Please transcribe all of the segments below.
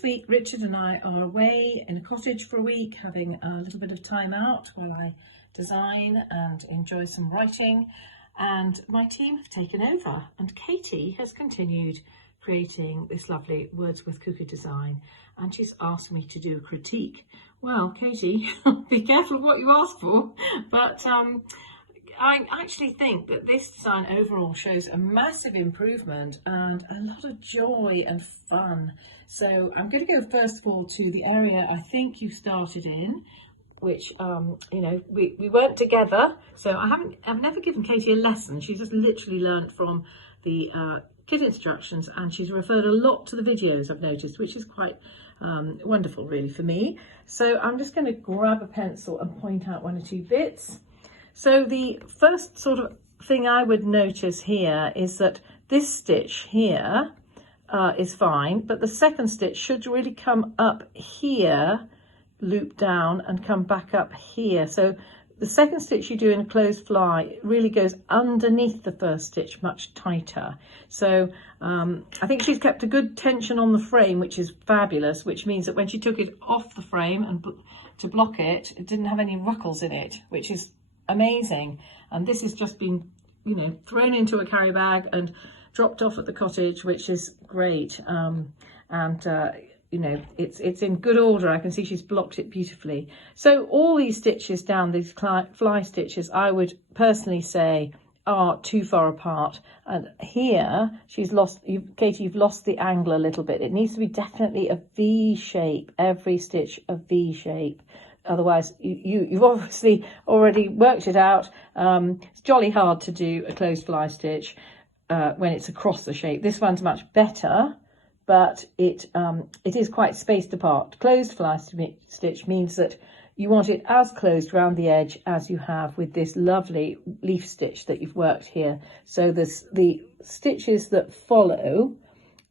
this week Richard and I are away in a cottage for a week, having a little bit of time out while I design and enjoy some writing, and my team have taken over and Katie has continued creating this lovely Wordsworth Cuckoo design, and she's asked me to do a critique. Well, Katie, be careful of what you ask for, but I actually think that this design overall shows a massive improvement and a lot of joy and fun. So I'm going to go first of all to the area I think you started in, which you know, we weren't together, so I've never given Katie a lesson. She's just literally learnt from the kit instructions, and she's referred a lot to the videos, I've noticed, which is quite wonderful really for me. So I'm just going to grab a pencil and point out one or two bits. So the first sort of thing I would notice here is that this stitch here is fine, but the second stitch should really come up here, loop down and come back up here. So the second stitch you do in a closed fly really goes underneath the first stitch much tighter. So I think she's kept a good tension on the frame, which is fabulous, which means that when she took it off the frame and to block it, it didn't have any ruckles in it, which is amazing. And this has just been, you know, thrown into a carry bag and dropped off at the cottage, which is great. You know, it's in good order. I can see she's blocked it beautifully. So all these stitches down, these fly stitches, I would personally say are too far apart. And here she's lost, Katie, you've lost the angle a little bit. It needs to be definitely a V shape, every stitch a V shape. Otherwise, you've obviously already worked it out. It's jolly hard to do a closed fly stitch when it's across the shape. This one's much better, but it is quite spaced apart. Closed fly stitch means that you want it as closed around the edge as you have with this lovely leaf stitch that you've worked here. So the stitches that follow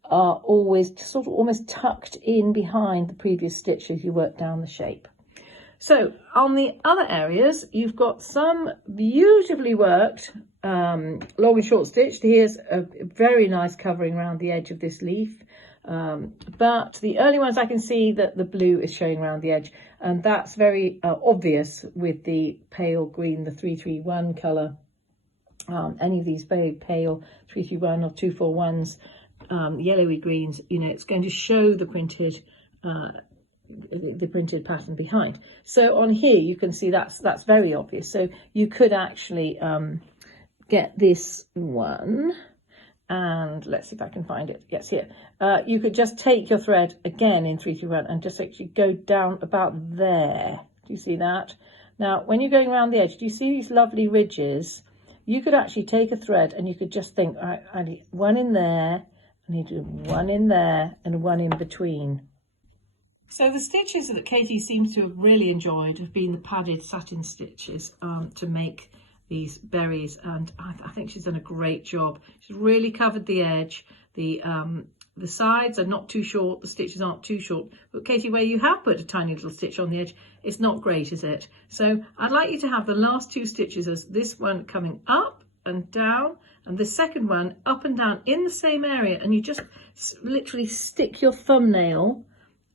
are always sort of almost tucked in behind the previous stitch as you work down the shape. So on the other areas, you've got some beautifully worked long and short stitched. Here's a very nice covering around the edge of this leaf. But the early ones I can see that the blue is showing around the edge, and that's very obvious with the pale green, the 331 colour. Any of these very pale 331 or 241s, yellowy greens, you know, it's going to show the printed pattern behind. So on here you can see that's very obvious. So you could actually get this one, and let's see if I can find it. Yes, here. You could just take your thread again in 331 and just actually go down about there. Do you see that? Now when you're going around the edge, do you see these lovely ridges? You could actually take a thread and you could just think, I need one in there, I need one in there, and one in between. So the stitches that Katie seems to have really enjoyed have been the padded satin stitches to make these berries, and I think she's done a great job. She's really covered the edge. The sides are not too short, the stitches aren't too short, but Katie, where you have put a tiny little stitch on the edge, it's not great, is it? So I'd like you to have the last two stitches as this one coming up and down, and the second one up and down in the same area, and you just literally stick your thumbnail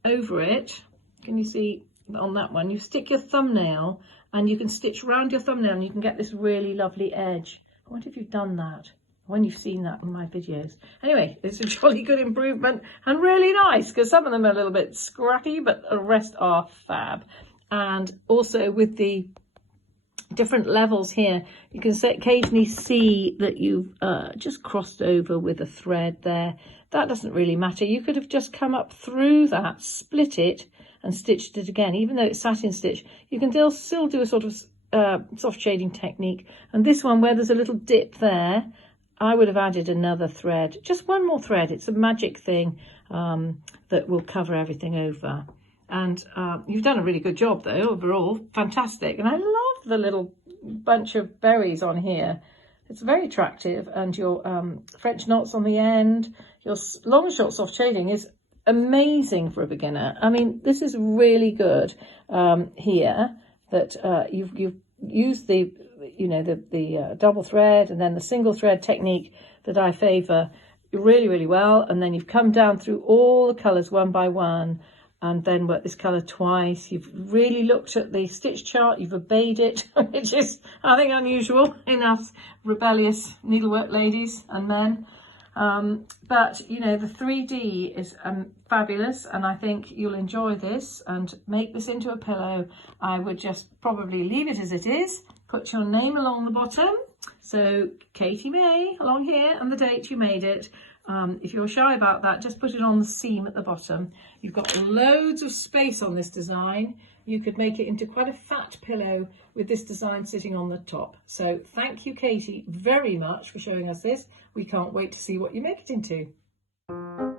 over it. Can you see on that one? You stick your thumbnail and you can stitch around your thumbnail and you can get this really lovely edge. I wonder if you've done that, when you've seen that in my videos. Anyway, it's a jolly good improvement and really nice, because some of them are a little bit scratty, but the rest are fab. And also with the different levels here, you can occasionally see that you've just crossed over with a thread there. That doesn't really matter. You could have just come up through that, split it and stitched it again. Even though it's satin stitch, you can still do a sort of soft shading technique. And this one, where there's a little dip there, I would have added another thread, just one more thread. It's a magic thing that will cover everything over. And you've done a really good job though, overall, fantastic. And I love the little bunch of berries on here. It's very attractive, and your French knots on the end, your long short soft shading is amazing for a beginner. I mean, this is really good here, that you've used the double thread and then the single thread technique that I favour, really, really well. And then you've come down through all the colours one by one, and then worked this colour twice. You've really looked at the stitch chart, you've obeyed it, which is, I think, unusual in us rebellious needlework ladies and men. But, you know, the 3D is fabulous, and I think you'll enjoy this and make this into a pillow. I would just probably leave it as it is, put your name along the bottom. So Katie May along here and the date you made it. If you're shy about that, just put it on the seam at the bottom. You've got loads of space on this design. You could make it into quite a fat pillow with this design sitting on the top. So thank you, Katie, very much for showing us this. We can't wait to see what you make it into.